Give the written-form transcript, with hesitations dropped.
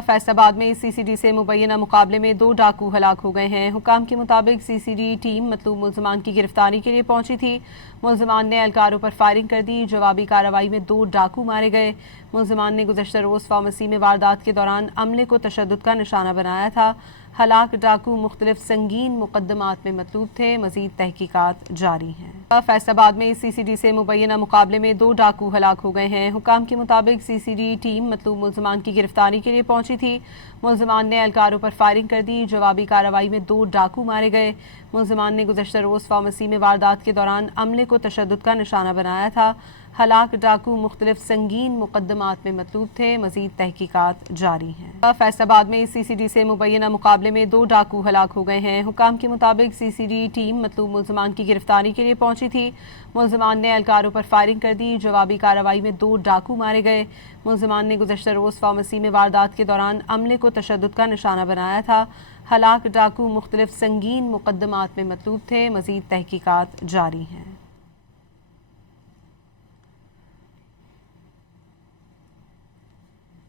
फैसलाबाद में सीसीडी से मुबैना मुकाबले में 2 डाकू हलाक हो गए हैं। हुकाम के मुताबिक सीसीडी टीम मतलूब मुल्ज़मान की गिरफ्तारी के लिए पहुंची थी। मुल्ज़मान ने एहलकारों पर फायरिंग कर दी। जवाबी कार्रवाई में 2 डाकू मारे गए। मुल्ज़मान ने गुज़श्ता रोज़ फार्मेसी में वारदात के दौरान अमले को तशद्दुद का निशाना बनाया था। हलाक डाकू मुख्तलिफ संगीन मुकदमात में मतलूब थे। मज़ीद तहकीकात जारी हैं। फैसलाबाद में सीसीडी से मुबैना मुकाबले में 2 डाकू हलाक हो गए हैं। हुकाम के मुताबिक सीसीडी टीम मतलूब मुल्ज़मान की गिरफ्तारी के लिए पहुंची थी। मुल्ज़मान ने एहलकारों पर फायरिंग कर दी। जवाबी कार्रवाई में 2 डाकू मारे गए। मुल्ज़मान ने गुज़श्ता रोज़ फार्मेसी में वारदात के दौरान अमले को तशद्दुद का निशाना बनाया था। हलाक डाकू मुख्तलिफ संगीन मुकदमात में मतलूब थे। मज़ीद तहकीकात जारी हैं। फैसलाबाद में सीसीडी से मुबैना मुकाबले में 2 डाकू हलाक हो गए हैं। हुकाम के मुताबिक सीसीडी टीम मतलूब मुल्ज़मान की गिरफ्तारी के लिए पहुंची थी। मुल्ज़मान ने एहलकारों पर फायरिंग कर दी। जवाबी कार्रवाई में 2 डाकू मारे गए। मुल्ज़मान ने गुज़श्ता रोज़ फार्मेसी में वारदात के दौरान अमले को तशद्दुद का निशाना बनाया था। हलाक डाकू मुख्तलिफ संगीन मुकदमात में मतलूब थे। मज़ीद तहकीकात जारी हैं।